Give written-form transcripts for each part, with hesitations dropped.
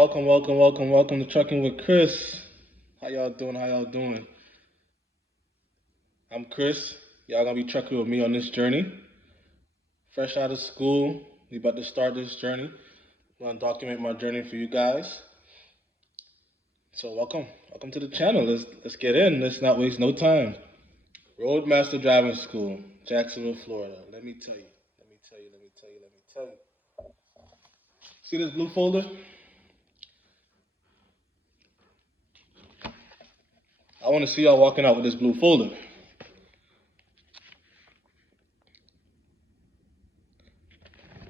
welcome to Trucking with Chris. How y'all doing? How y'all doing? I'm Chris. Y'all gonna be trucking with me on this journey. Fresh out of school, we about to start this journey. I'm gonna document my journey for you guys. So welcome to the channel. Let's get in. Let's not waste no time. Roadmaster Driving School, Jacksonville, Florida. Let me tell you. Let me tell you. See this blue folder? I want to see y'all walking out with this blue folder.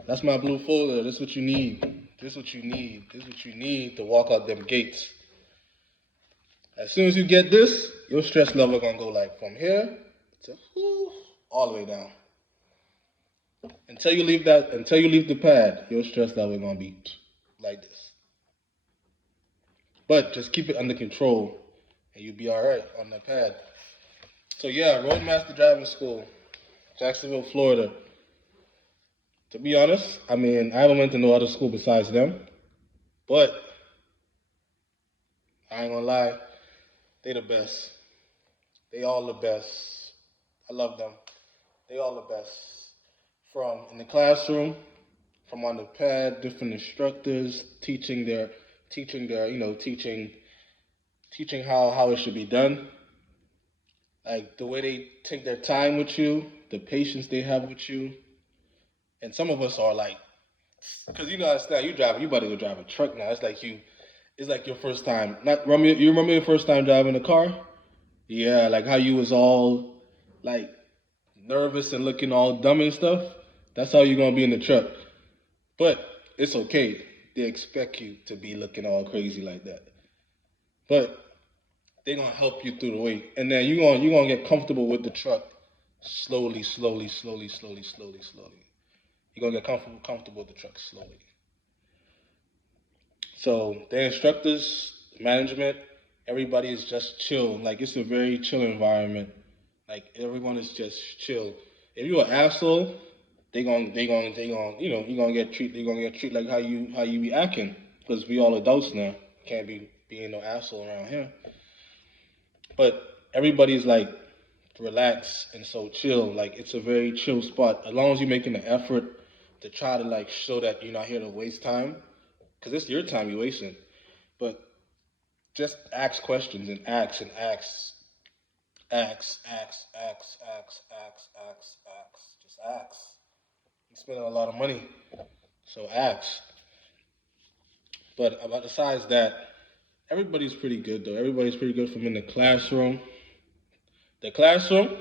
That's my blue folder. This is what you need. This is what you need. This is what you need to walk out them gates. As soon as you get this, your stress level gonna go like from here to all the way down. Until you leave the pad, your stress level gonna be like this. But just keep it under control and you'll be alright on the pad. So yeah, Roadmaster Driving School, Jacksonville, Florida. To be honest, I haven't went to no other school besides them, but I ain't gonna lie, they the best. They all the best. I love them. They all the best. From in the classroom, from on the pad, different instructors teaching how it should be done. Like the way they take their time with you, the patience they have with you. And some of us are like, because you know now you about to go drive a truck now. It's like your first time. You remember your first time driving a car? Yeah, like how you was all like nervous and looking all dumb and stuff. That's how you're gonna be in the truck. But it's okay. They expect you to be looking all crazy like that. But they're gonna help you through the way. And then you're gonna get comfortable with the truck slowly. You're gonna get comfortable with the truck slowly. So the instructors, management, everybody is just chill. Like it's a very chill environment. Like everyone is just chill. If you're an asshole, you're gonna get treated like how you be acting. Because we all adults now. Can't be being no asshole around here. But everybody's like relaxed and so chill. Like it's a very chill spot. As long as you're making the effort to try to like show that you're not here to waste time, because it's your time you're wasting. But just ask questions and ask and ask. Just ask. You're spending a lot of money, so ask. But besides that, everybody's pretty good though. Everybody's pretty good from in the classroom. The classroom,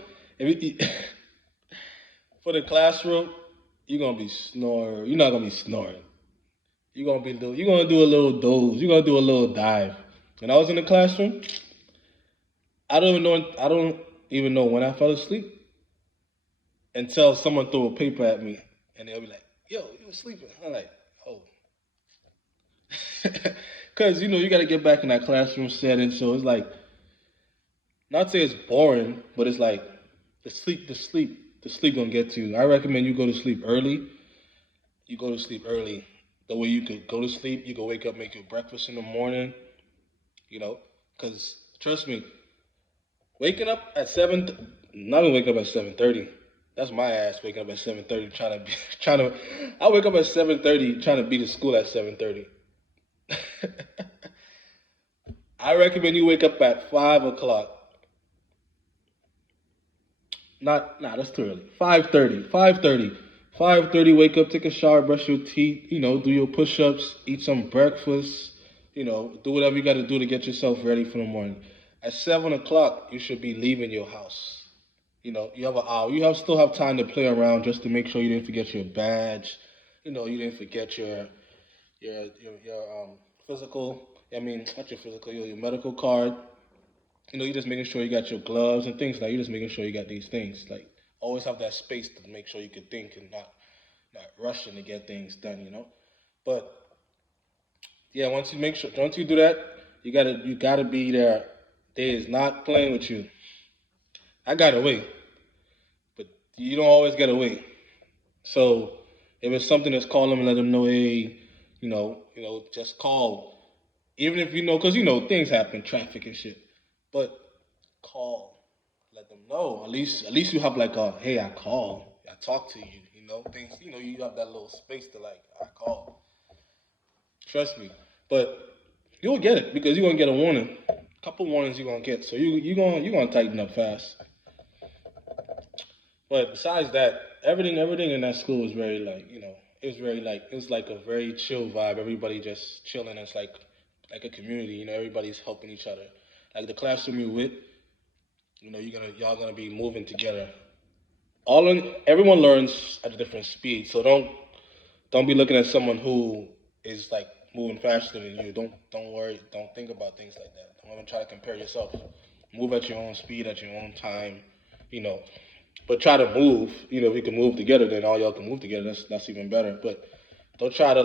for the classroom, you're gonna be snoring. You're not gonna be snoring. You're gonna do a little doze. You're gonna do a little dive. When I was in the classroom, I don't even know when I fell asleep until someone threw a paper at me and they'll be like, "Yo, you were sleeping." I'm like, "Oh," because you got to get back in that classroom setting. So it's like, not say it's boring, but it's like the sleep gonna get to you. I recommend you go to sleep early. You go to sleep early. The way you could go to sleep, you can wake up, make your breakfast in the morning. Because trust me, waking up at not gonna wake up at 7:30. That's my ass waking up at 7:30 trying to. I wake up at 7:30 trying to be to school at 7:30. I recommend you wake up at 5 o'clock. That's too early. 5:30. 5:30. 5:30. Wake up, take a shower, brush your teeth. Do your push-ups, eat some breakfast. Do whatever you got to do to get yourself ready for the morning. At 7 o'clock, you should be leaving your house. You have an hour. Still have time to play around just to make sure you didn't forget your badge. You didn't forget your physical. Not your physical, your medical card. You're just making sure you got your gloves and things like. You're just making sure you got these things. Like always have that space to make sure you can think and not rushing to get things done. But yeah, once you do that, you gotta be there. They is not playing with you. I got away, but you don't always get away. So if it's something that's calling them, let them know, hey, just call. Even if because things happen, traffic and shit. But call, let them know. At least you have like a hey, I call, I talk to you. Things. You have that little space to like I call. Trust me. But you'll get it because you're gonna get a warning. A couple warnings you're gonna get. So you gonna tighten up fast. But besides that, everything in that school was very like it was like a very chill vibe. Everybody just chilling. It's like a community. Everybody's helping each other. Like the classroom you with, y'all gonna be moving together. Everyone learns at a different speed. So don't be looking at someone who is like moving faster than you. Don't worry. Don't think about things like that. Don't even try to compare yourself. Move at your own speed, at your own time. You know, but try to move. If you can move together, then all y'all can move together. That's even better. But don't try to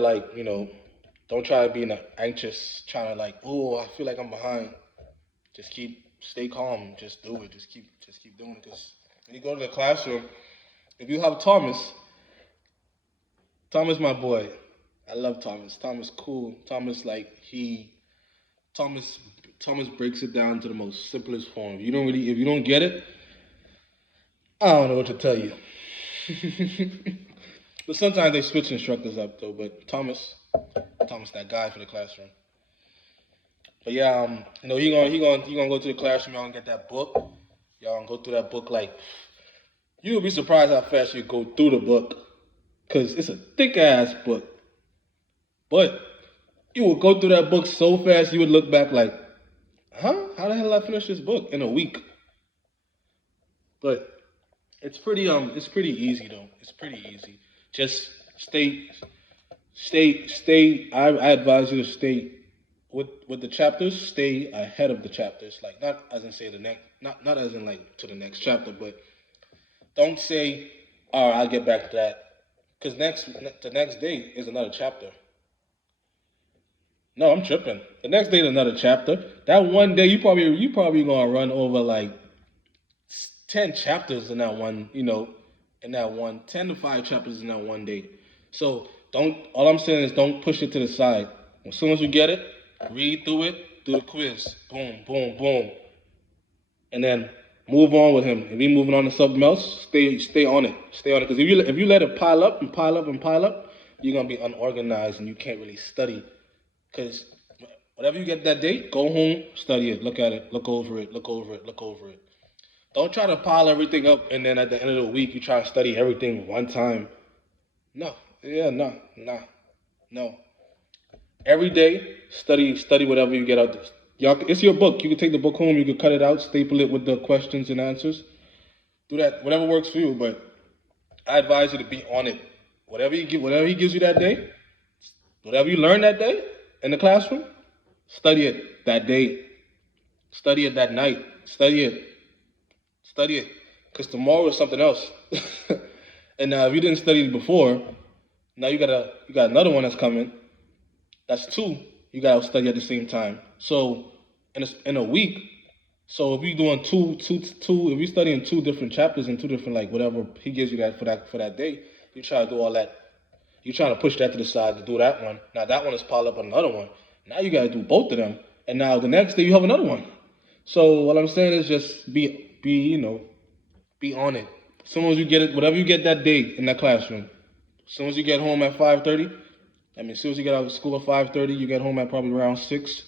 don't try to be in an anxious, trying to like, oh, I feel like I'm behind. Just stay calm. Just do it. Just keep doing it. Because when you go to the classroom, if you have Thomas, my boy, I love Thomas. Thomas, cool. Thomas, Thomas breaks it down to the most simplest form. If you don't get it, I don't know what to tell you. But sometimes they switch instructors up though. But Thomas, that guy for the classroom. But yeah, he gonna go to the classroom. Y'all gonna get that book. Y'all gonna go through that book like you'll be surprised how fast you go through the book, cause it's a thick ass book. But you would go through that book so fast you would look back like, huh? How the hell did I finish this book in a week? But it's pretty easy though. It's pretty easy. Just stay. I advise you to stay with the chapters. Stay ahead of the chapters. Like not as in say the next, not as in like to the next chapter, but don't say, "All right, I'll get back to that," because the next day is another chapter. No, I'm tripping. The next day is another chapter. That one day you probably gonna run over like 10 chapters in that one. In that one 10 to 5 chapters in that one day. So don't. All I'm saying is don't push it to the side. As soon as you get it, read through it, do the quiz. Boom, boom, boom, and then move on with him. If he's moving on to something else, stay on it. Stay on it. Because if you let it pile up and pile up and pile up, you're gonna be unorganized and you can't really study. Because whatever you get that day, go home, study it, look at it, look over it, look over it, look over it. Don't try to pile everything up and then at the end of the week you try to study everything one time. No. Yeah, no, no, no. Every day, study whatever you get out there. Y'all, it's your book. You can take the book home. You can cut it out, staple it with the questions and answers. Do that, whatever works for you. But I advise you to be on it. Whatever he gives you that day, whatever you learn that day in the classroom, study it that day. Study it that night. Study it. Study it. Because tomorrow is something else. And now, if you didn't study it before, now you got another one that's coming. That's two. You gotta study at the same time. So in a week, so if you're doing if you're studying two different chapters and two different like whatever he gives you that day, you try to do all that. You trying to push that to the side to do that one. Now that one is piled up on another one. Now you gotta do both of them. And now the next day you have another one. So what I'm saying is just be on it. As soon as you get it, whatever you get that day in that classroom. As soon as you get home at 5:30, as soon as you get out of school at 5:30, you get home at probably around 6.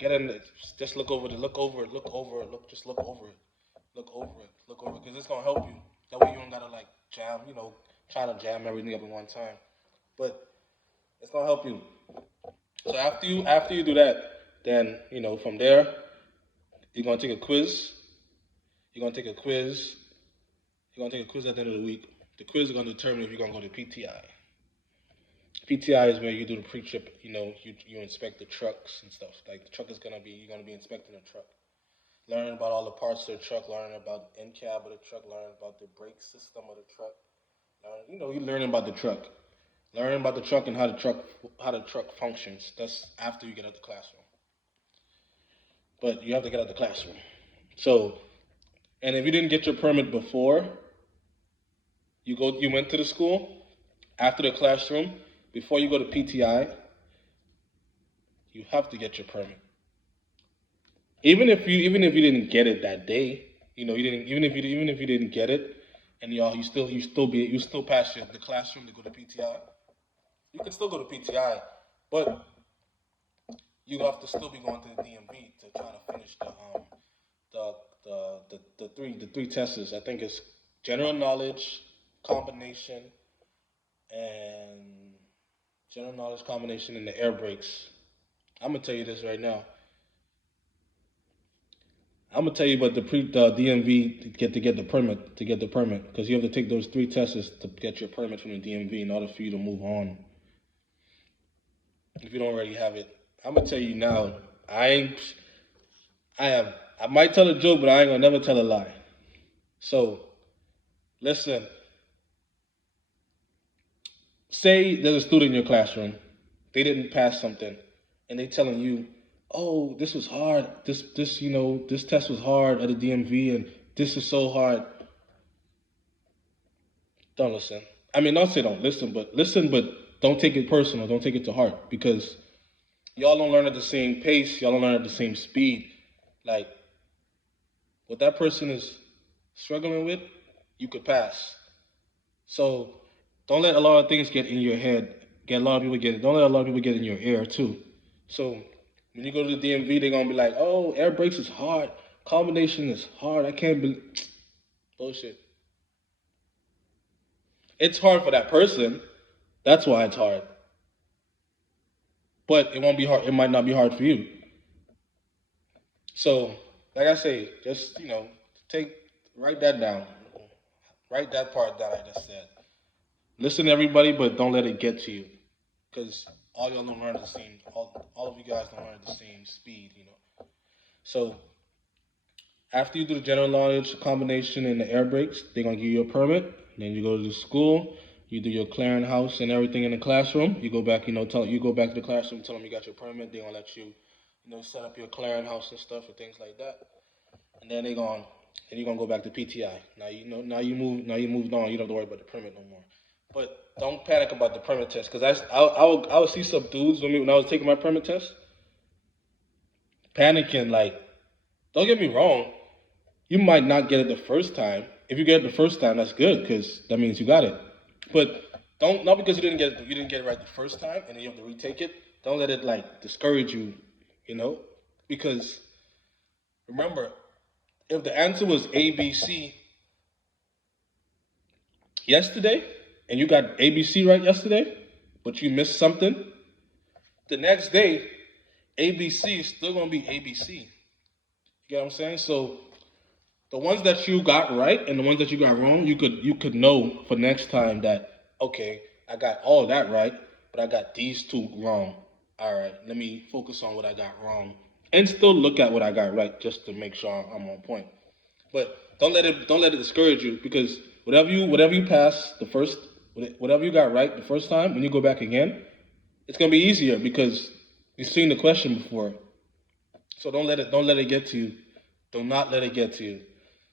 Get in it. Just look over it. Look over it. Look over it. Just look over it. Look over it. Look over it. Because it's gonna help you. That way you don't gotta like jam. Try to jam everything up in one time. But it's gonna help you. So after you do that, then from there you're gonna take a quiz. You're gonna take a quiz. You're gonna take a quiz at the end of the week. The quiz is gonna determine if you're gonna go to PTI. PTI is where you do the pre-trip. You inspect the trucks and stuff. Like the truck is you're gonna be inspecting the truck, learning about all the parts of the truck, learning about the in cab of the truck, learning about the brake system of the truck. You're learning about the truck, and how the truck functions. That's after you get out the classroom. But you have to get out the classroom. So, and if you didn't get your permit before you went to the school, after the classroom, before you go to PTI, You have to get your permit. Even if you didn't get it that day, you didn't even if you didn't get it, and you still pass the classroom to go to PTI. You can still go to PTI, but you have to still be going to the DMV to try to finish the the three tests. I think it's general knowledge, combination, and general knowledge combination and the air brakes. I'm gonna tell you this right now. I'm gonna tell you about the DMV to get the permit because you have to take those three tests to get your permit from the DMV in order for you to move on. If you don't already have it, I'm gonna tell you now. I ain't. I am. I might tell a joke, but I ain't gonna never tell a lie. So listen. Say there's a student in your classroom. They didn't pass something, and they telling you, "Oh, this was hard. This test was hard at the DMV, and this is so hard." Don't listen. I mean, not say don't listen, but don't take it personal. Don't take it to heart because y'all don't learn at the same pace. Y'all don't learn at the same speed. Like what that person is struggling with, you could pass. So don't let a lot of things get in your head. Get a lot of people get. Don't let a lot of people get in your ear too. So when you go to the DMV, they're gonna be like, "Oh, air brakes is hard. Combination is hard. I can't believe." Bullshit. It's hard for that person. That's why it's hard. But it won't be hard. It might not be hard for you. So, like I say, just take write that down. Write that part that I just said. Listen to everybody, but don't let it get to you, because all y'all don't learn at the same. All of you guys don't learn at the same speed. So after you do the general knowledge combination and the air brakes, they're gonna give you a permit. Then you go to the school, you do your clearinghouse and everything in the classroom. You go back, you go back to the classroom, tell them you got your permit. They're gonna let you, set up your clearinghouse and stuff and things like that. And then you're gonna go back to PTI. Now you moved on. You don't have to worry about the permit no more. But don't panic about the permit test, because I would see some dudes when I was taking my permit test, panicking. Like, don't get me wrong, you might not get it the first time. If you get it the first time, that's good because that means you got it. But don't not because you didn't get it right the first time and then you have to retake it. Don't let it like discourage you, you know, because remember, if the answer was ABC yesterday and you got ABC right yesterday, but you missed something, the next day ABC is still gonna be ABC. You get what I'm saying? So the ones that you got right and the ones that you got wrong, you could know for next time that okay, I got all that right, but I got these two wrong. All right, let me focus on what I got wrong and still look at what I got right just to make sure I'm on point. But don't let it discourage you, because whatever you pass the first whatever you got right the first time, when you go back again, it's gonna be easier because you've seen the question before. So don't let it get to you. Do not let it get to you.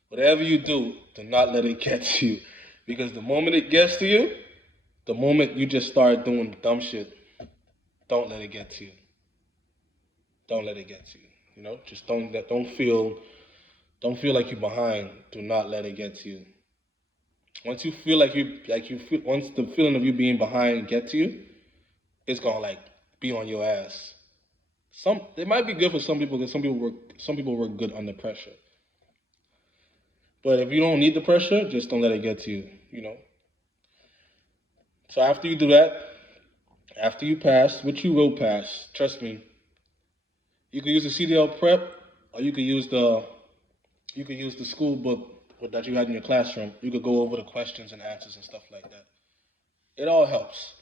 Whatever you do not let it get to you. Because the moment it gets to you, the moment you just start doing dumb shit, don't let it get to you. Don't let it get to you. Just don't feel like you're behind. Do not let it get to you. Once you feel once the feeling of you being behind get to you, it's gonna like be on your ass. It might be good for some people because some people work good under pressure. But if you don't need the pressure, just don't let it get to you. So after you do that, after you pass, which you will pass, trust me, you can use the CDL prep, or you can use the school book that you had in your classroom. You could go over the questions and answers and stuff like that. It all helps.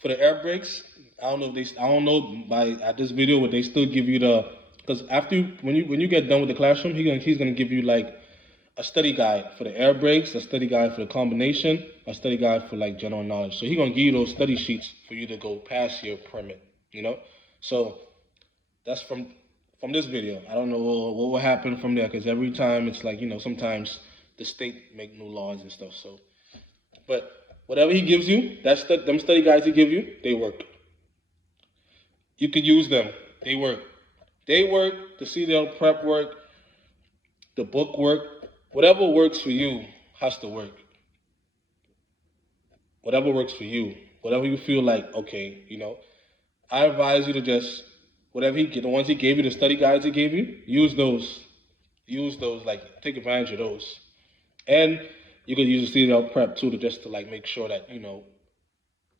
For the air brakes, I don't know by at this video would they still give you because when you get done with the classroom, he's gonna give you like a study guide for the air brakes, a study guide for the combination, a study guide for like general knowledge. So he's gonna give you those study sheets for you to go pass your permit. So that's from this video. I don't know what will happen from there because every time it's like sometimes the state make new laws and stuff. So, but whatever he gives you, them study guides he give you, they work. You could use them. They work. They work. The CDL prep work. The book work. Whatever works for you has to work. Whatever works for you. Whatever you feel like, okay, I advise you to just, whatever the ones he gave you, the study guides he gave you, use those. Use those, like, take advantage of those. And you could use the CDL prep too to just to like make sure that,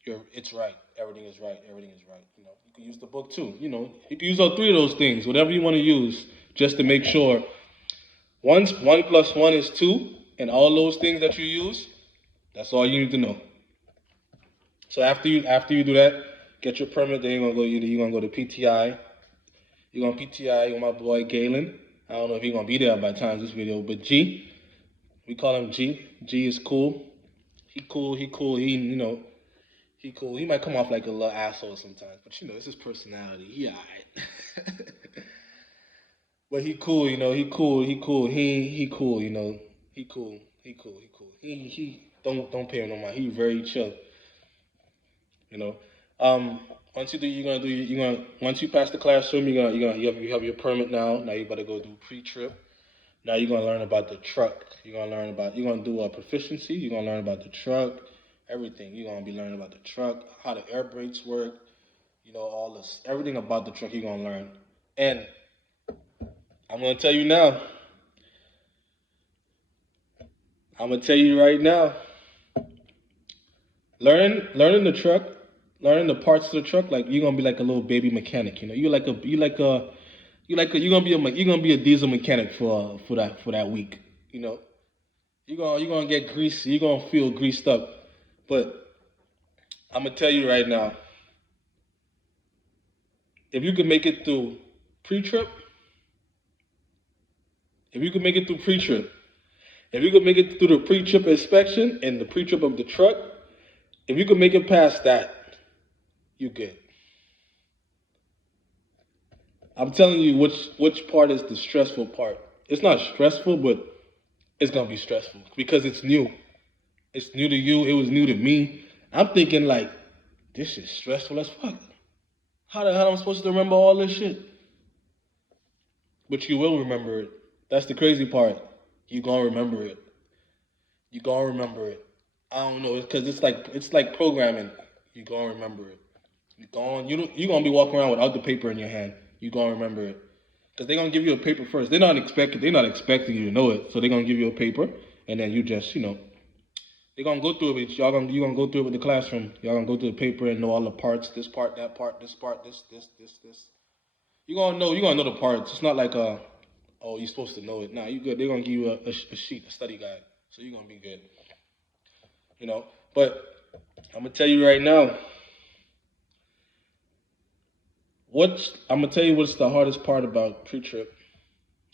it's right. Everything is right. Everything is right. You can use the book too. You can use all three of those things, whatever you want to use, just to make sure once 1 + 1 is 2, and all those things that you use, that's all you need to know. So after you do that, get your permit. Then you're gonna go to PTI. You're gonna PTI with my boy Galen. I don't know if he's gonna be there by the time of this video, but G, we call him G. G is cool. He cool. He cool. He cool. He might come off like a little asshole sometimes, but it's his personality. He alright. But he cool. He cool. He cool. He cool. He cool. He cool. He cool. He don't pay him no mind. He very chill. Once once you pass the classroom, you have your permit now. Now you better go do pre-trip. Now you're gonna learn about the truck. You're gonna do a proficiency. You're gonna learn about the truck, everything. You're gonna be learning about the truck, how the air brakes work. All this, everything about the truck. You're gonna learn. And I'm gonna tell you now. I'm gonna tell you right now. Learning the truck, learning the parts of the truck, like you're gonna be like a little baby mechanic. You're gonna be a diesel mechanic for that week. You're gonna get greased. You're gonna feel greased up. But I'm gonna tell you right now, if you can make it through pre-trip, if you can make it through pre-trip, if you can make it through the pre-trip inspection and the pre-trip of the truck, if you can make it past that, you good. I'm telling you which part is the stressful part. It's not stressful, but it's gonna be stressful because it's new. It's new to you. It was new to me. I'm thinking like, this is stressful as fuck. How the hell am I supposed to remember all this shit? But you will remember it. That's the crazy part. You gonna remember it. You gonna remember it. I don't know, because it's like programming. You gonna remember it. You gonna be walking around without the paper in your hand. You gonna remember it. Because they're gonna give you a paper first. They're not expecting you to know it. So they're gonna give you a paper, and then you just, they're gonna go through it. You're gonna go through it with the classroom. Y'all gonna go through the paper and know all the parts, this part, that part, this part, this. You're gonna know the parts. It's not like oh, you're supposed to know it. Nah, you good. They're gonna give you a sheet, a study guide. So you're gonna be good. But I'm gonna tell you right now. I'm gonna tell you what's the hardest part about pre-trip,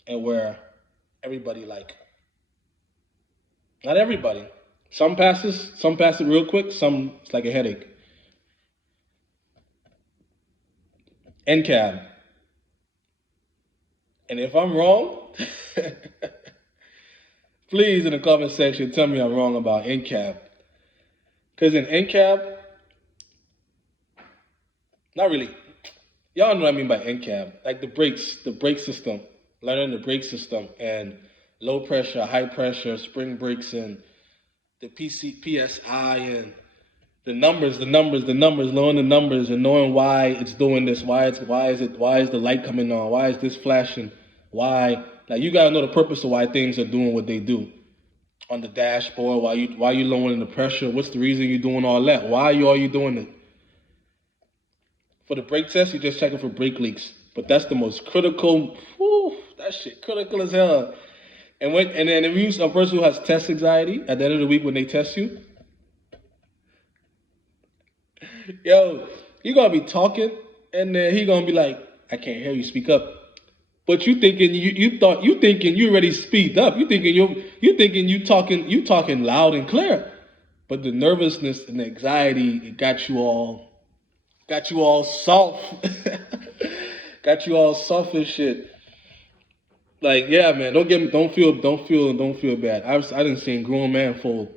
and where everybody not everybody. Some pass it real quick. Some it's like a headache. NCAB. And if I'm wrong, please in the comment section tell me I'm wrong about NCAB. Because in NCAB, not really. Y'all know what I mean by NCAB. Like the brake system. Learning the brake system and low pressure, high pressure, spring brakes, and the PSI and the numbers, knowing the numbers and knowing why it's doing this, why is the light coming on, why is this flashing, why, like you gotta know the purpose of why things are doing what they do on the dashboard, why you lowering the pressure, what's the reason you're doing all that, why are you doing it? For the brake test, you're just checking for brake leaks, but that's the most critical. That shit critical as hell. And then if you a person who has test anxiety at the end of the week when they test you, yo, you gonna be talking, and then he gonna be like, I can't hear you, speak up. But you thinking you already speed up. You thinking you talking loud and clear. But the nervousness and the anxiety, it got you all soft. Got you all soft and shit. Like, yeah, man, don't feel bad. I done seen grown man fold.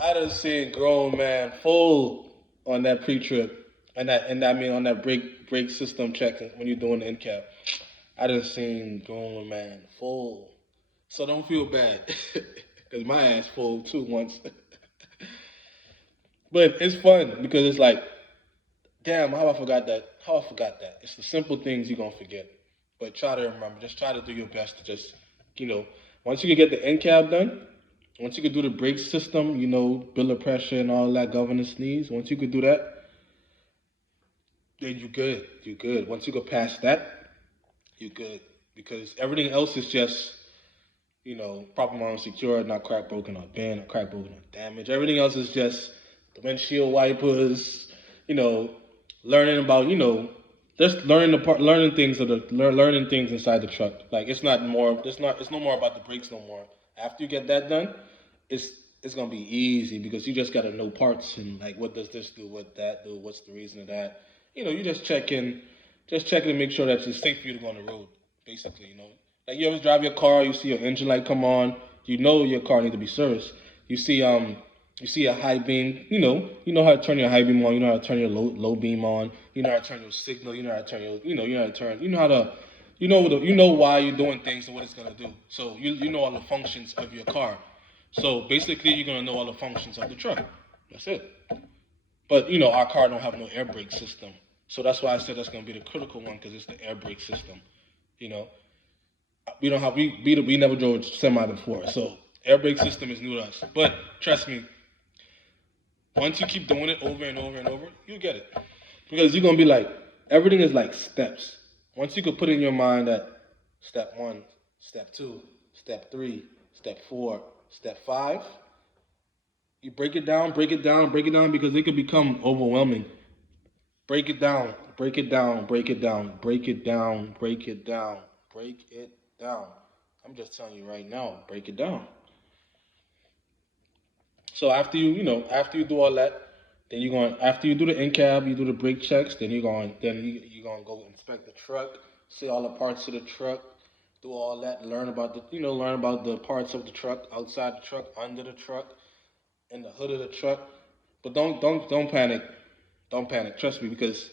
I done seen grown man fold on that pre-trip. And I mean on that brake system check when you're doing the end cap, I done seen grown man full. So don't feel bad, cause my ass full too once. But it's fun because it's like, damn, how I forgot that. How I forgot that. It's the simple things you're gonna forget. But try to remember. Just try to do your best to just, you know, once you can get the end cap done, once you can do the brake system, bill of pressure and all that governance needs. Once you could do that, then you good. You good. Once you go past that, you good. Because everything else is just, problem unsecured, not crack broken or bent, or crack broken or damaged. Everything else is just the windshield wipers, you know, learning about, just learning things learning things inside the truck. Like it's no more about the brakes no more. After you get that done, it's it's gonna be easy because you just gotta know parts and like what does this do, what that do, what's the reason of that. You just checking to make sure that it's safe for you to go on the road. Basically, like you ever drive your car, you see your engine light come on, you know your car need to be serviced. You see you see a high beam, you know how to turn your high beam on, you know how to turn your low beam on, you know how to turn your signal, you know how to turn your you know how to turn, you know how to you know why you're doing things and what it's gonna do. So you know all the functions of your car. So basically you're gonna know all the functions of the truck. That's it. But our car don't have no air brake system. So that's why I said that's gonna be the critical one because it's the air brake system. You know, we don't have we never drove a semi before, so air brake system is new to us. But trust me, once you keep doing it over and over and over, you get it because you're gonna be like everything is like steps. Once you could put in your mind that step one, step two, step three, step four, step five, you break it down, break it down, break it down because it could become overwhelming. Break it down, break it down, break it down, break it down, break it down, break it down. I'm just telling you right now, break it down. So after after you do all that, then you're going after you do the in cab, you do the brake checks, then you're going to go inspect the truck, see all the parts of the truck, do all that, learn about the parts of the truck, outside the truck, under the truck, in the hood of the truck. But don't panic. Don't panic. Trust me because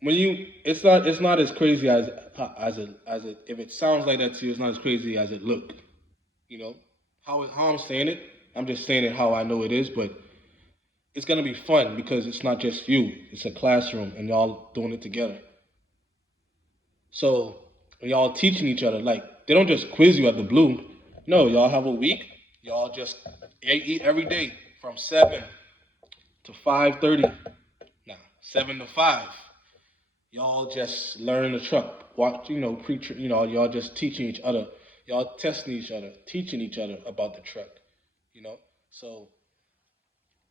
when you it's not as crazy as it if it sounds like that to you, it's not as crazy as it look. You know how I'm saying it. I'm just saying it how I know it is, but it's gonna be fun because it's not just you. It's a classroom and y'all doing it together. So when y'all teaching each other, like they don't just quiz you at the blue. No, y'all have a week. Y'all just eat every day from 7 to 5:30. Nah, 7 to 5. Y'all just learn the truck. Watch, y'all just teaching each other. Y'all testing each other, teaching each other about the truck. You know, so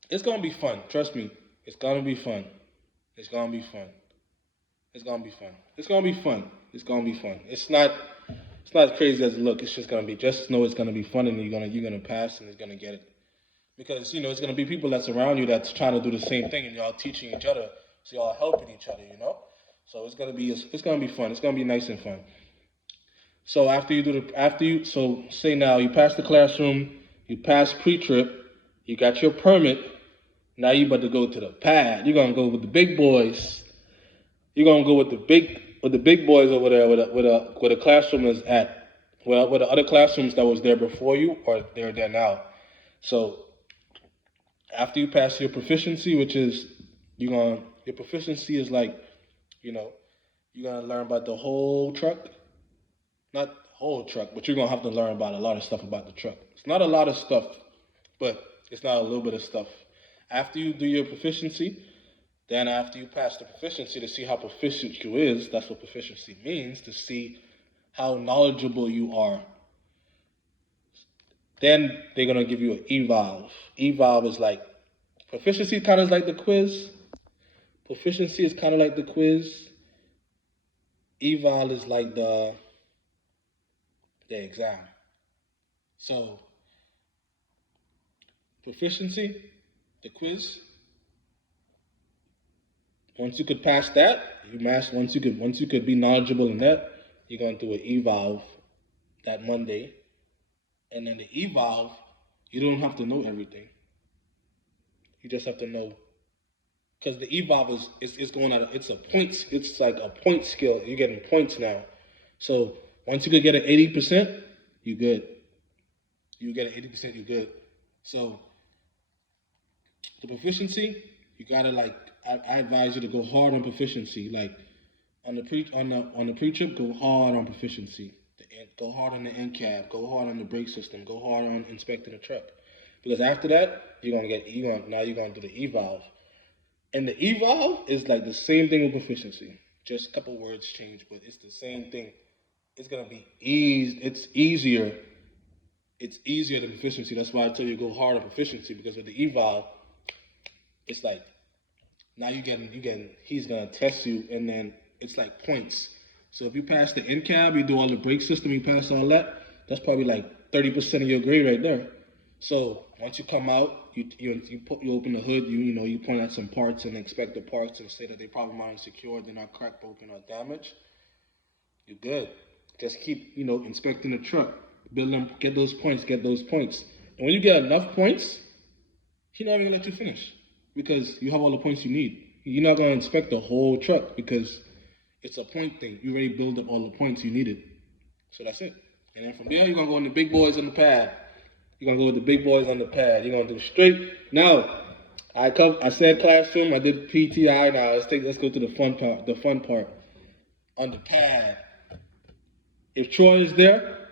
it's gonna be fun. Trust me, it's gonna be fun. It's gonna be fun. It's gonna be fun. It's gonna be fun. It's gonna be fun. It's not as crazy as it look. It's just gonna be. Just know it's gonna be fun, and you're gonna pass, and it's gonna get it. Because it's gonna be people that's around you that's trying to do the same thing, and y'all teaching each other, so y'all helping each other. So it's gonna be fun. It's gonna be nice and fun. So so say now you pass the classroom, you pass pre-trip, you got your permit. Now you about to go to the pad. You're gonna go with the big boys. You're gonna go with the big boys over there where the classroom is at. Well, where the other classrooms that was there before you or they're there now. So after you pass your proficiency, which is your proficiency is like, you know, you're gonna learn about the whole truck. Not the whole truck, but you're gonna have to learn about a lot of stuff about the truck. It's not a lot of stuff, but it's not a little bit of stuff. After you do your proficiency, then after you pass the proficiency to see how proficient you is, that's what proficiency means, to see how knowledgeable you are. Then they're gonna give you an eval. Eval is like proficiency kind of like the quiz. Proficiency is kind of like the quiz. Eval is like the exam. So proficiency, the quiz. Once you could pass that, once you could be knowledgeable in that, you're gonna do an eval that Monday, and then the eval, you don't have to know everything. You just have to know because the evolve is going at it's a points. It's like a point skill. You're getting points now. So once you could get an 80%, you good. You get an 80%, you good. So the proficiency, you gotta like I advise you to go hard on proficiency. Like on the pre trip, go hard on proficiency. Go hard on the end cab. Go hard on the brake system. Go hard on inspecting the truck. Because after that, you're gonna do the evolve. And the evolve is like the same thing with proficiency. Just a couple words change, but it's the same thing. It's gonna be easy. It's easier. It's easier than proficiency. That's why I tell you go hard on proficiency because with the evolve, it's like now you getting he's gonna test you and then it's like points. So if you pass the end cab, you do all the brake system, you pass all that, that's probably like 30% of your grade right there. So once you come out, you open the hood, you point at some parts and inspect the parts and say that they probably aren't secure, they're not cracked, broken, or damaged. You're good. Just keep inspecting the truck, build them, get those points, get those points. And when you get enough points, he's not even gonna let you finish because you have all the points you need. You're not gonna inspect the whole truck because it's a point thing. You already build up all the points you needed. So that's it. And then from there, you're gonna go in the big boys on the pad. You're gonna go with the big boys on the pad. You're gonna do straight. Now, I said classroom. I did PTI. Now let's go to the fun part. The fun part on the pad. If Troy is there,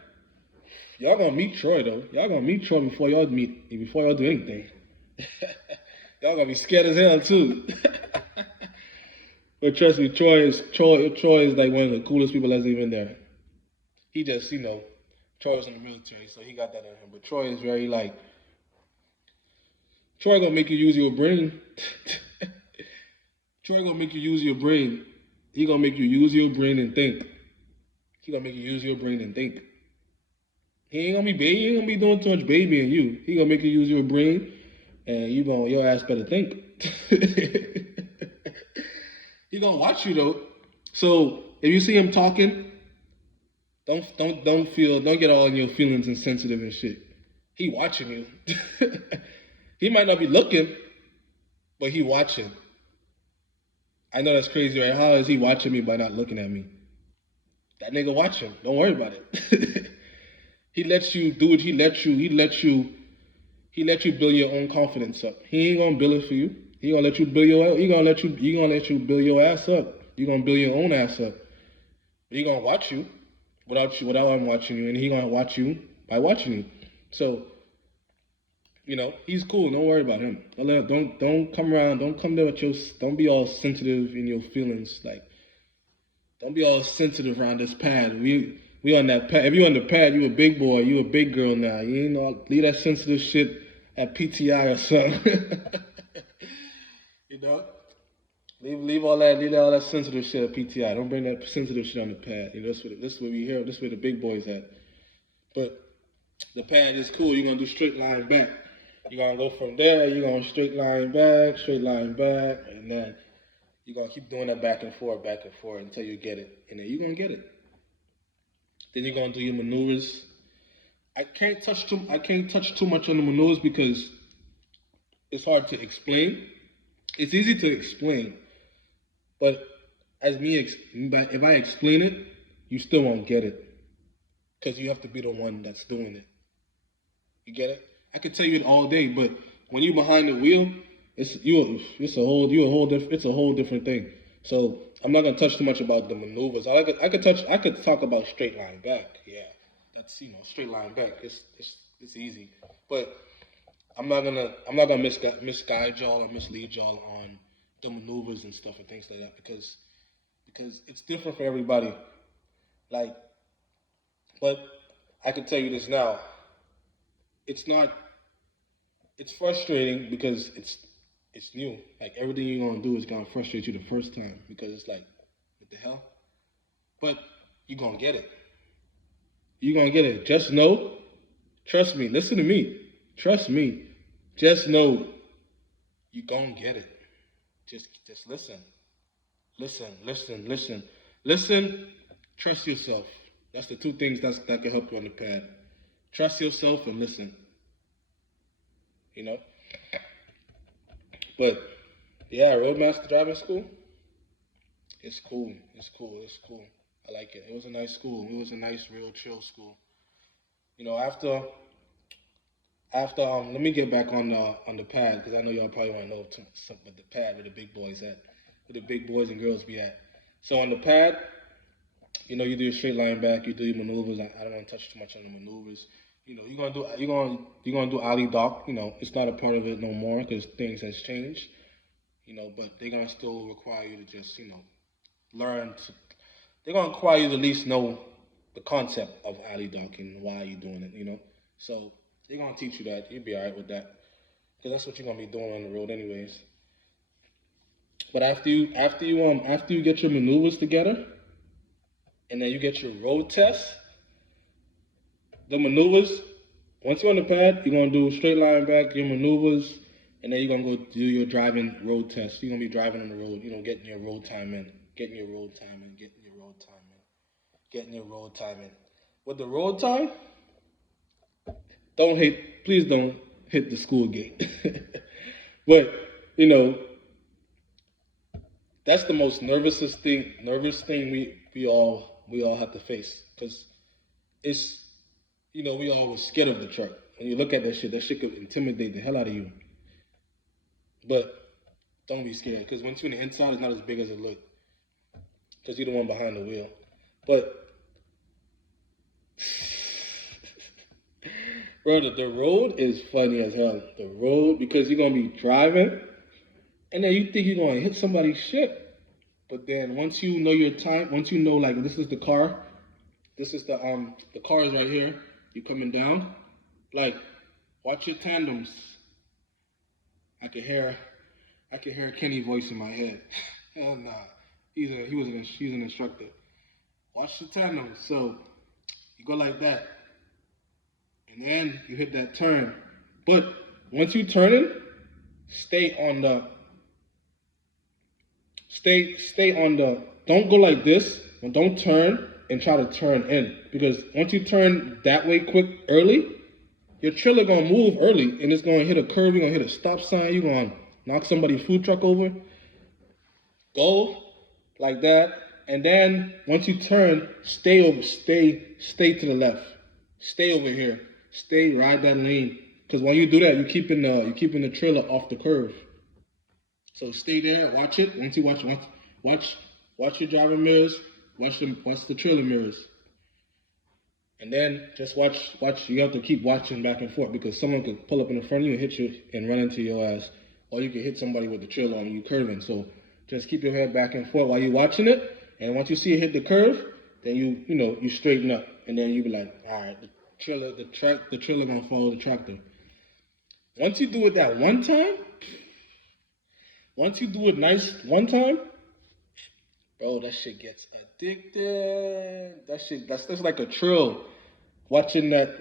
y'all gonna meet Troy though. Y'all gonna meet Troy before y'all do anything. Y'all gonna be scared as hell too. But trust me, Troy is like one of the coolest people that's even there. He just, Troy was in the military, so he got that in him. But Troy is very like, Troy gonna make you use your brain. Troy gonna make you use your brain. He gonna make you use your brain and think. He gonna make you use your brain and think. He ain't gonna be doing too much babying you. He gonna make you use your brain, and your ass better think. He gonna watch you though. So if you see him talking, don't get all in your feelings and sensitive and shit. He watching you. He might not be looking, but he watching. I know that's crazy, right? How is he watching me by not looking at me? That nigga watching. Don't worry about it. He lets you do it. He let you build your own confidence up. He ain't gonna build it for you. He gonna let you build build your ass up. You gonna build your own ass up. But he gonna watch you without him watching you, and he gonna watch you by watching you. So, he's cool. Don't worry about him. Don't come around. Don't come there with don't be all sensitive in your feelings. Like, don't be all sensitive around this pad. We on that pad. If you on the pad, you a big boy. You a big girl now. You ain't all leave that sensitive shit at PTI or something. Leave all that sensitive shit at PTI. Don't bring that sensitive shit on the pad. This is what we hear. This is where the big boys at. But the pad is cool. You're gonna do straight line back. You're gonna go from there. You're gonna straight line back, and then you're gonna keep doing that back and forth until you get it, and then you're gonna get it. Then you're gonna do your maneuvers. I can't touch too much on the maneuvers because it's hard to explain. It's easy to explain, but if I explain it, you still won't get it because you have to be the one that's doing it. You get it? I could tell you it all day, but when you're behind the wheel, it's a whole different thing. So I'm not gonna touch too much about the maneuvers. I could talk about straight line back. Yeah, that's straight line back. It's easy, but I'm not gonna misguide y'all or mislead y'all on the maneuvers and stuff and things like that because it's different for everybody. Like, but I can tell you this now. It's frustrating because it's new. Like everything you're gonna do is gonna frustrate you the first time because it's like, what the hell? But you're gonna get it. You're gonna get it. Just know, trust me, listen to me. Trust me. Just know you're gonna get it. Just listen. Listen, trust yourself. That's the two things that can help you on the pad. Trust yourself and listen. But Yeah, Roadmaster driving school. It's cool. It's cool. It's cool. I like it. It was a nice school. It was a nice, real chill school. You know, after let me get back on the pad because I know y'all probably want to know something about the pad where the big boys at, where the big boys and girls be at. So on the pad, you know, you do your straight line back, you do your maneuvers. I don't want to touch too much on the maneuvers. You know, you're gonna do Ali Doc. You know, it's not a part of it no more because things has changed. You know, but they're gonna still require you to just learn. They're gonna require you to at least know the concept of Ali Doc and why you're doing it. You know, so they're gonna teach you that. You'll be alright with that because that's what you're gonna be doing on the road anyways. But after you get your maneuvers together and then you get your road test, the maneuvers. Once you're on the pad, you're gonna do straight line back, your maneuvers, and then you're gonna go do your driving road test. You're gonna be driving on the road, getting your road time in, getting your road time in, getting your road time in, getting your road time in. With the road time, please don't hit the school gate. But you know, that's the most nervous thing we all have to face because it's we all was scared of the truck. When you look at that shit could intimidate the hell out of you. But don't be scared because once you're on the inside, it's not as big as it looks because you're the one behind the wheel. But bro, the road is funny as hell. The road because you're gonna be driving and then you think you're gonna hit somebody's shit. But then once you know your time, once you know like this is the car, this is the car is right here. You coming down, like watch your tandems. I can hear Kenny's voice in my head. Hell nah, he's an instructor. Watch the tandems. So you go like that, and then you hit that turn. But once you turn it, stay on the stay on the. Don't go like this, and don't turn and try to turn in because once you turn that way quick early, your trailer gonna move early and it's gonna hit a curve. You're gonna hit a stop sign. You're gonna knock somebody's food truck over. Go like that, and then once you turn, stay to the left. Stay over here. Stay ride that lane. Because when you do that, you're keeping the trailer off the curve. So stay there, watch it. Once you watch watch your driving mirrors, watch the trailer mirrors. And then just watch. You have to keep watching back and forth because someone could pull up in the front of you and hit you and run into your ass, or you could hit somebody with the trailer on you curving. So just keep your head back and forth while you're watching it. And once you see it hit the curve, then you straighten up, and then you be like, all right, the trailer gonna follow the tractor. Once you do it that one time, once you do it nice one time, bro, that shit gets addicted. That's like a thrill. Watching that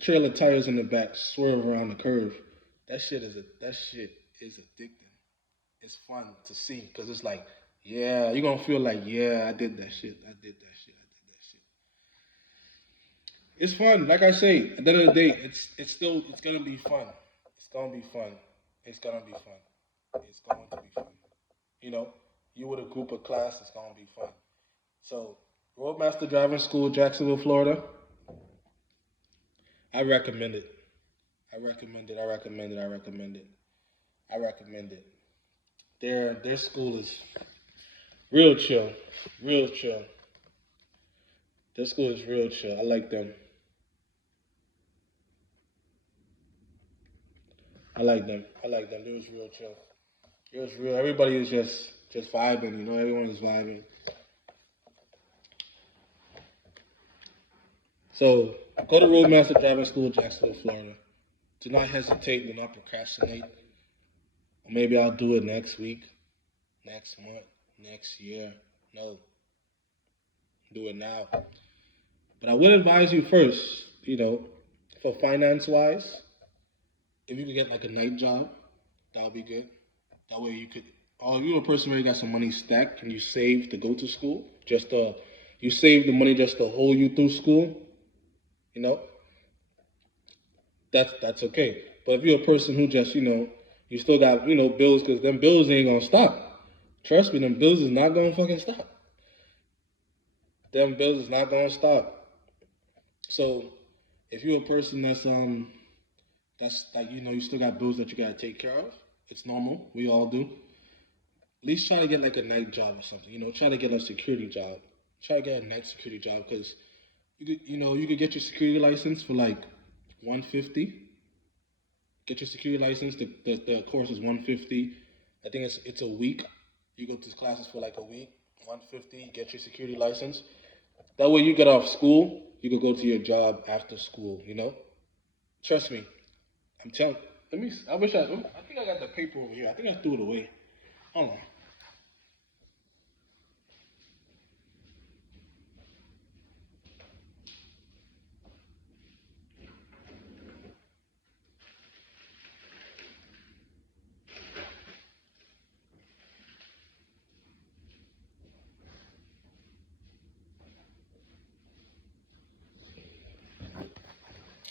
trailer tires in the back swerve around the curve. That shit is addicting. It's fun to see because it's like, yeah, you're gonna feel like, yeah, I did that shit. I did that shit. I did that shit. It's fun. Like I say, at the end of the day, it's gonna be fun. It's gonna be fun. It's gonna be fun. It's going to be fun. You know, you with a group of class, it's gonna be fun. So, Roadmaster Driving School, Jacksonville, Florida. I recommend it. I recommend it. I recommend it. I recommend it. I recommend it. Their school is real chill, real chill. Their school is real chill. I like them. I like them. I like them. It was real chill. It was real. Everybody is just vibing. Everyone is vibing. So go to Roadmaster Driving School, Jacksonville, Florida. Do not hesitate. Do not procrastinate. Or maybe I'll do it next week, next month, next year. No, do it now. But I would advise you first, for finance wise, if you could get like a night job, that would be good. That way you could, oh, you're a person where you got some money stacked and you save to go to school, you save the money just to hold you through school, you know, that's okay. But if you're a person who just, You still got, bills, because them bills ain't gonna stop. Trust me, them bills is not gonna fucking stop. Them bills is not gonna stop. So if you're a person that's like, you still got bills that you gotta take care of. It's normal. We all do. At least try to get like a night job or something. Try to get a security job. Try to get a night security job, because you could get your security license for like 150. Get your security license. The course is 150. I think it's a week. You go to classes for like a week. 150. Get your security license. That way you get off school. You can go to your job after school. Trust me. I'm telling. Let me. I wish I. I think I got the paper over here. I think I threw it away. Hold on.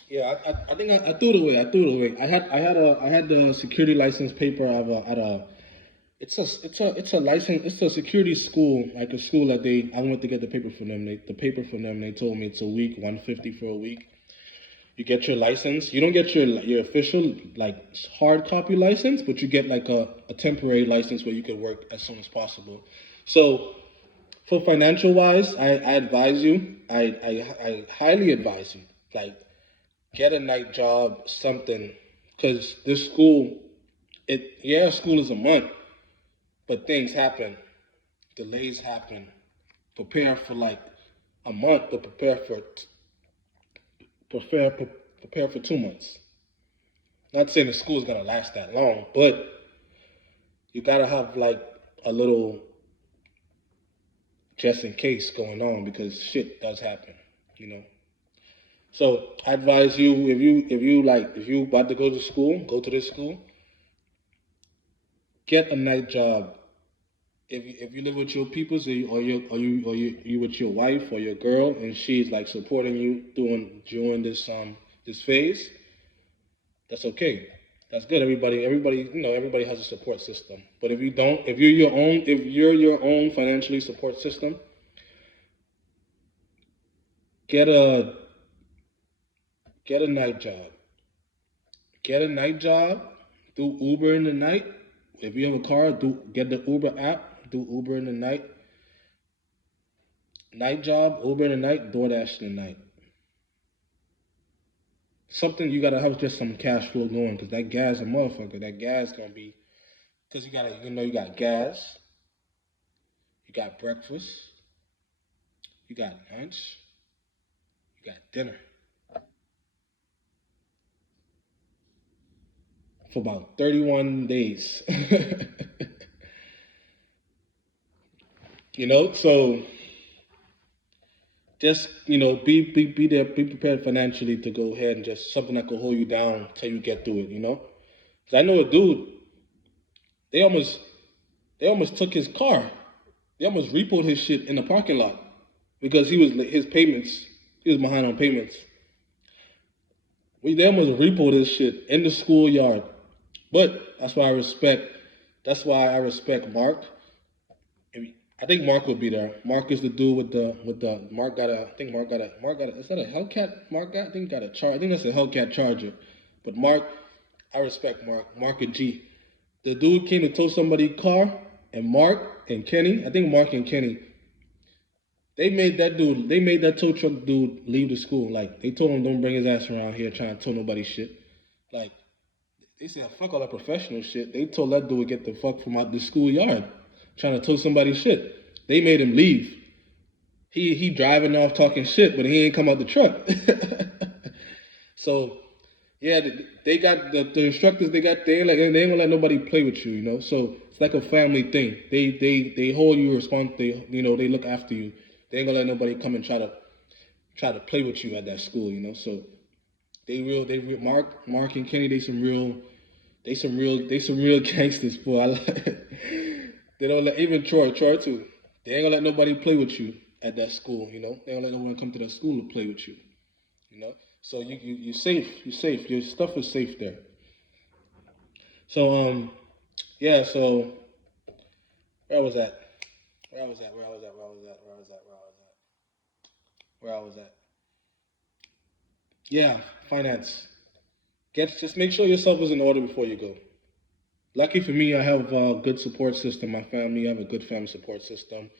Yeah, I think I threw it away. I threw it away. I had the security license paper at a it's a license, it's a security school, like a school that I went to get the paper from them. The paper from them, they told me it's a week, 150 for a week. You get your license. You don't get your official like hard copy license, but you get like a temporary license where you can work as soon as possible. So for financial wise, I advise you. I highly advise you. Like, get a night job, something, because this school, school is a month, but things happen, delays happen. Prepare for like a month, but prepare prepare for 2 months. Not saying the school's gonna last that long, but you gotta have like a little just in case going on, because shit does happen, you know. So I advise you, if you about to go to school, go to this school, get a night job. If you live with your peoples, or you with your wife or your girl, and she's like supporting you during this phase, that's okay. That's good. Everybody has a support system. But if you don't, if you're your own financially support system, get a get a night job. Get a night job. Do Uber in the night. If you have a car, get the Uber app. Do Uber in the night. Night job, Uber in the night, DoorDash in the night. Something you gotta have just some cash flow going, because that gas a motherfucker. That gas gonna be, because you got gas, you got breakfast, you got lunch, you got dinner for about 31 days. So just be there, be prepared financially to go ahead and just something that could hold you down till you get through it. 'Cause I know a dude. They almost they almost took his car. They almost repoed his shit in the parking lot because his payments. He was behind on payments. They almost repoed his shit in the schoolyard. But that's why I respect. That's why I respect Mark. I think Mark would be there. Mark is the dude with the Mark got a. I think Mark got a. Is that a Hellcat? Mark got. I think got a charge. I think that's a Hellcat Charger. But Mark, I respect Mark. Mark and G. The dude came to tow somebody's car, and Mark and Kenny. I think Mark and Kenny. They made that tow truck dude leave the school. Like, they told him don't bring his ass around here trying to tow nobody's shit. Like, they said fuck all that professional shit. They told that dude get the fuck from out the schoolyard, trying to tow somebody's shit. They made him leave. He driving off talking shit, but he ain't come out the truck. So yeah, they got the instructors. They ain't gonna let nobody play with you. So it's like a family thing. They hold you responsible. They look after you. They ain't gonna let nobody come and try to play with you at that school. So Mark and Kenny, they some real gangsters, boy. They don't let, even Troy too. They ain't gonna let nobody play with you at that school. They don't let no one come to that school to play with you. So you safe. You're safe. Your stuff is safe there. So yeah. So where was that? Where was that? Where was that? Where was that? Where was that? Where was that? Where I was at? Yeah, finance. Just make sure yourself is in order before you go. Lucky for me, I have a good support system. My family, I have a good family support system.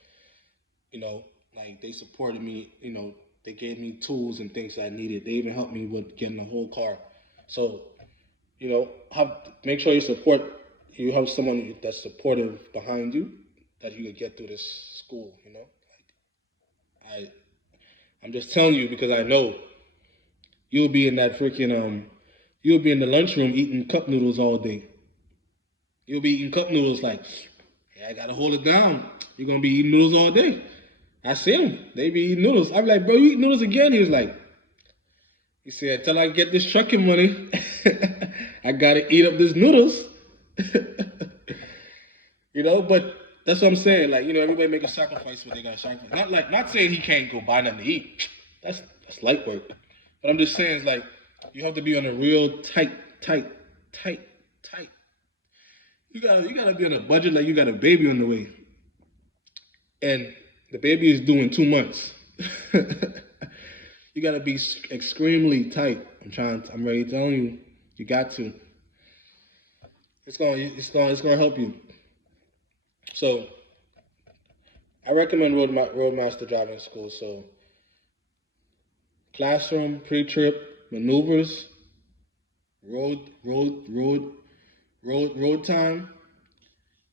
You know, like they supported me. They gave me tools and things I needed. They even helped me with getting the whole car. So have make sure you have someone that's supportive behind you that you could get through this school. I I'm just telling you because I know you'll be in that freaking you'll be in the lunchroom eating cup noodles all day. You'll be eating cup noodles like, yeah, I gotta hold it down. You're gonna be eating noodles all day. I see them. They be eating noodles. I'm like, bro, you eat noodles again? He was like, he said, until I get this trucking money, I gotta eat up this noodles. But that's what I'm saying. Like, everybody make a sacrifice when they gotta sacrifice. Not saying he can't go buy nothing to eat. That's light work. But I'm just saying, it's like, you have to be on a real tight, tight. You gotta be on a budget like you got a baby on the way, and the baby is doing 2 months. You gotta be extremely tight. I'm ready telling you, you got to. It's gonna help you. So I recommend Roadmaster driving school. So classroom, pre-trip, maneuvers, road, road, road, road time.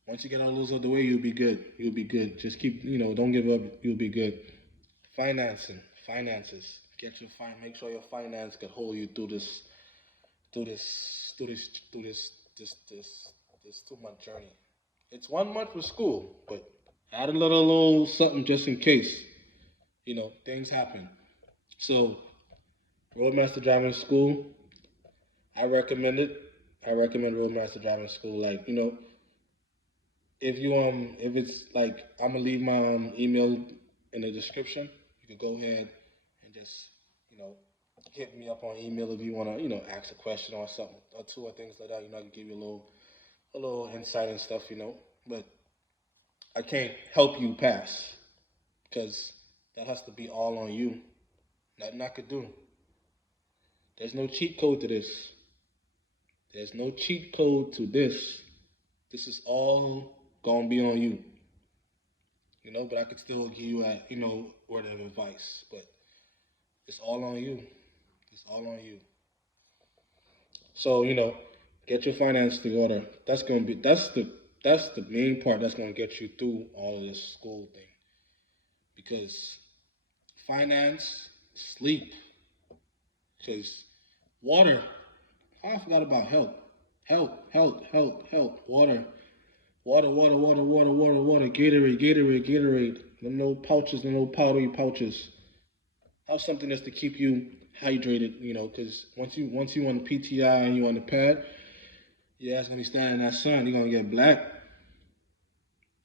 Once you get all those out of the way, you'll be good. You'll be good. Just keep, don't give up. You'll be good. Finances. Make sure your finance can hold you through this 2 month journey. It's 1 month for school, but add a little something just in case. Things happen. So, Roadmaster Driving School, I recommend it. I recommend Roadmaster Driving School. Like, if it's like, I'm gonna leave my email in the description. You can go ahead and just you know hit me up on email if you wanna ask a question or something or two or things like that. I can give you a little insight and stuff. But I can't help you pass because that has to be all on you. Nothing I could do. There's no cheat code to this. There's no cheat code to this. This is all gonna be on you. But I could still give you a word of advice. But it's all on you. It's all on you. So get your finance together. That's the main part that's gonna get you through all of this school thing. Because finance, sleep, because water. I forgot about health. Health. Water. Gatorade. No pouches, no powdery pouches. Have something that's to keep you hydrated, because once you on the PTI and you on the pad, your ass gonna be standing in that sun. You're gonna get black.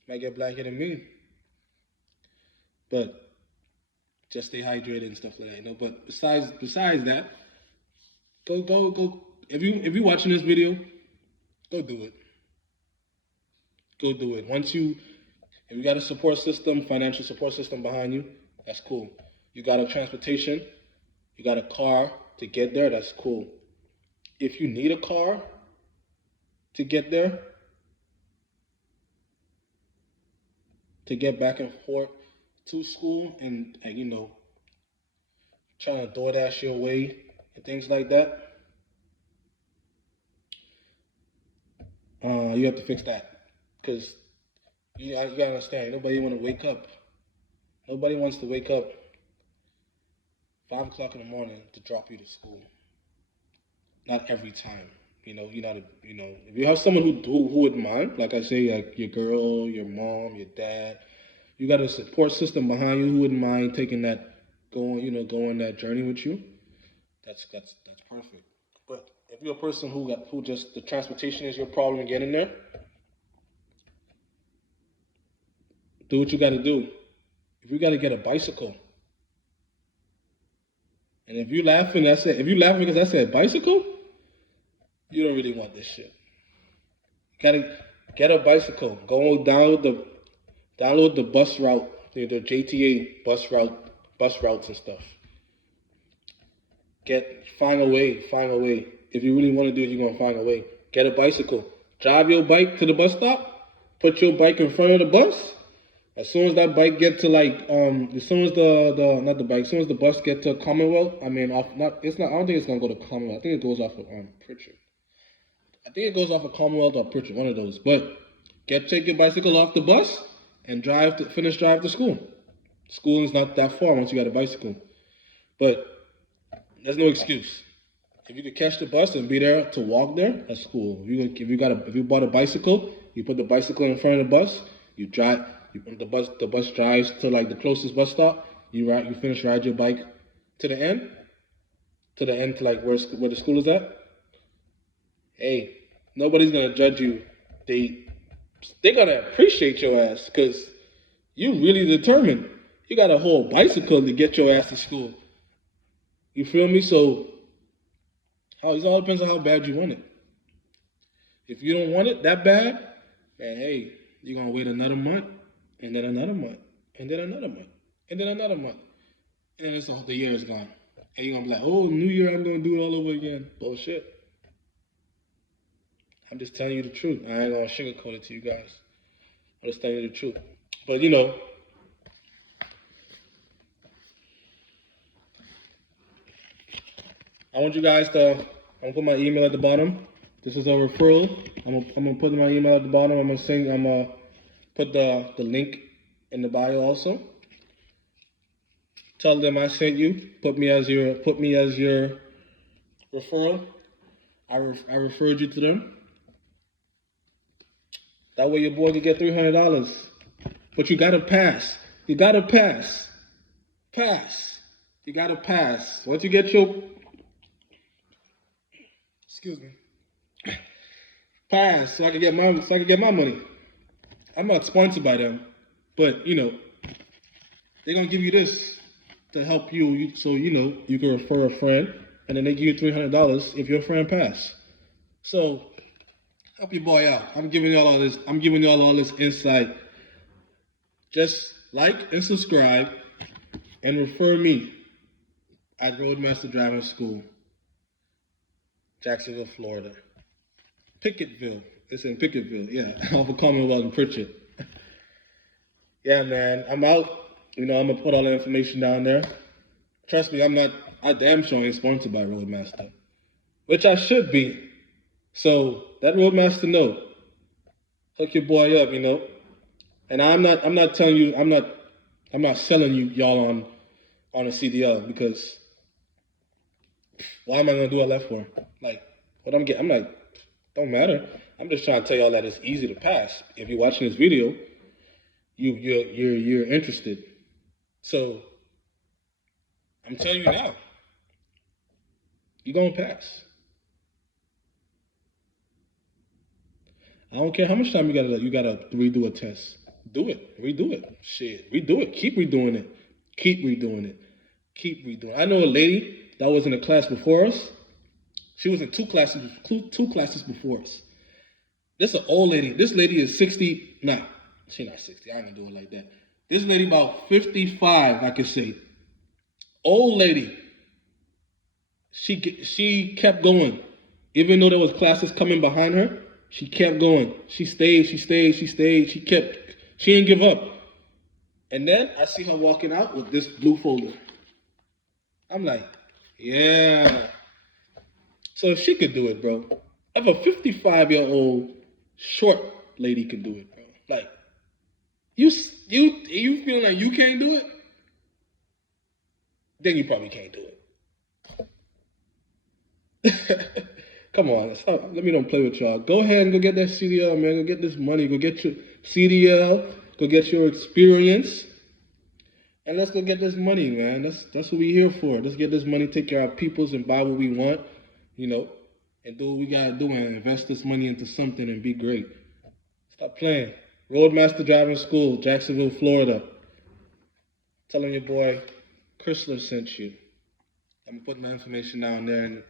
Might get blacker than me. But just stay hydrated and stuff like that, But besides that, go. If you watching this video, go do it. Go do it. If you got a support system, financial support system behind you, that's cool. You got a transportation, you got a car to get there, that's cool. If you need a car to get there, to get back and forth to school and trying to DoorDash your way and things like that, you have to fix that. Because you gotta understand, nobody want to wake up. Nobody wants to wake up 5 o'clock in the morning to drop you to school. Not every time. If you have someone who would mind, like I say, like your girl, your mom, your dad, you got a support system behind you who wouldn't mind taking that, going that journey with you. That's perfect. But if you're a person who just the transportation is your problem getting there, do what you got to do. If you got to get a bicycle, and if you laughing because I said bicycle, you don't really want this shit. Gotta get a bicycle. Go download the bus route, the JTA bus routes and stuff. Find a way, find a way. If you really want to do it, you're gonna find a way. Get a bicycle. Drive your bike to the bus stop. Put your bike in front of the bus. As soon as that bike get to as soon as the not the bike, as soon as the bus get to Commonwealth, I mean off not it's not I don't think it's gonna go to Commonwealth. I think it goes off of Pritchard. I think it goes off of Commonwealth or Pritchard, one of those. But take your bicycle off the bus and finish drive to school. School is not that far once you got a bicycle. But there's no excuse. If you could catch the bus and be there to walk there, that's cool. If you bought a bicycle, you put the bicycle in front of the bus. You drive. The bus drives to the closest bus stop. You ride your bike to the end, to where the school is at. Hey, nobody's gonna judge you. They're gonna appreciate your ass because you really determined. You got a whole bicycle to get your ass to school. You feel me? So, it all depends on how bad you want it. If you don't want it that bad, then hey, you're gonna wait another month, and then another month, and then another month, and then another month, and then the year is gone, and you're gonna be like, oh, New Year, I'm gonna do it all over again. Bullshit. I'm just telling you the truth. I ain't gonna sugarcoat it to you guys. I'm just telling you the truth. But I want you guys to. I'm gonna put my email at the bottom. This is a referral. I'm gonna put my email at the bottom. I'm gonna put the link in the bio also. Tell them I sent you. Put me as your referral. I referred you to them. That way your boy can get $300. But you gotta pass. You gotta pass. Pass. You gotta pass. Once you get your pass, so I can get my money. I'm not sponsored by them, but they're gonna give you this to help you, so you can refer a friend, and then they give you $300 if your friend pass. So help your boy out. I'm giving y'all all this. I'm giving y'all all this insight. Just like and subscribe, and refer me at Roadmaster Driving School, Jacksonville, Florida. Picketville. It's in Picketville, yeah. Off of Commonwealth and Pritchard. Yeah, man. I'm out. I'm gonna put all the information down there. Trust me, I damn sure ain't sponsored by Roadmaster. Which I should be. So that Roadmaster know. Hook your boy up, And I'm not telling you, I'm not selling y'all on a CDL, because why am I gonna do all that for? Don't matter. I'm just trying to tell y'all that it's easy to pass. If you're watching this video, you're interested. So I'm telling you now, you're gonna pass. I don't care how much time you gotta redo a test. Do it. Redo it. Shit. Redo it. Keep redoing it. Keep redoing it. Keep redoing it. I know a lady that was in a class before us. She was in two classes before us. This is an old lady. This lady is 60. Nah, she's not 60. I ain't gonna do it like that. This lady about 55, I could say. Old lady. She kept going. Even though there was classes coming behind her, she kept going. She stayed. She didn't give up. And then I see her walking out with this blue folder. I'm like, yeah. So if she could do it, bro, if a 55-year-old short lady can do it, bro, like, you feel like you can't do it, then you probably can't do it. Come on, let me don't play with y'all. Go ahead and go get that CDL, man. Go get this money. Go get your CDL. Go get your experience. And let's go get this money, man. That's what we're here for. Let's get this money, take care of our peoples, and buy what we want, and do what we gotta do and invest this money into something and be great. Stop playing. Roadmaster Driving School, Jacksonville, Florida. Telling your boy Chrysler sent you. I'm gonna put my information down there and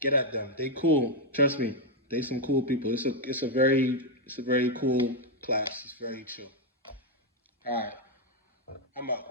get at them. They cool. Trust me. They some cool people. It's a very cool class. It's very chill. All right, I'm out.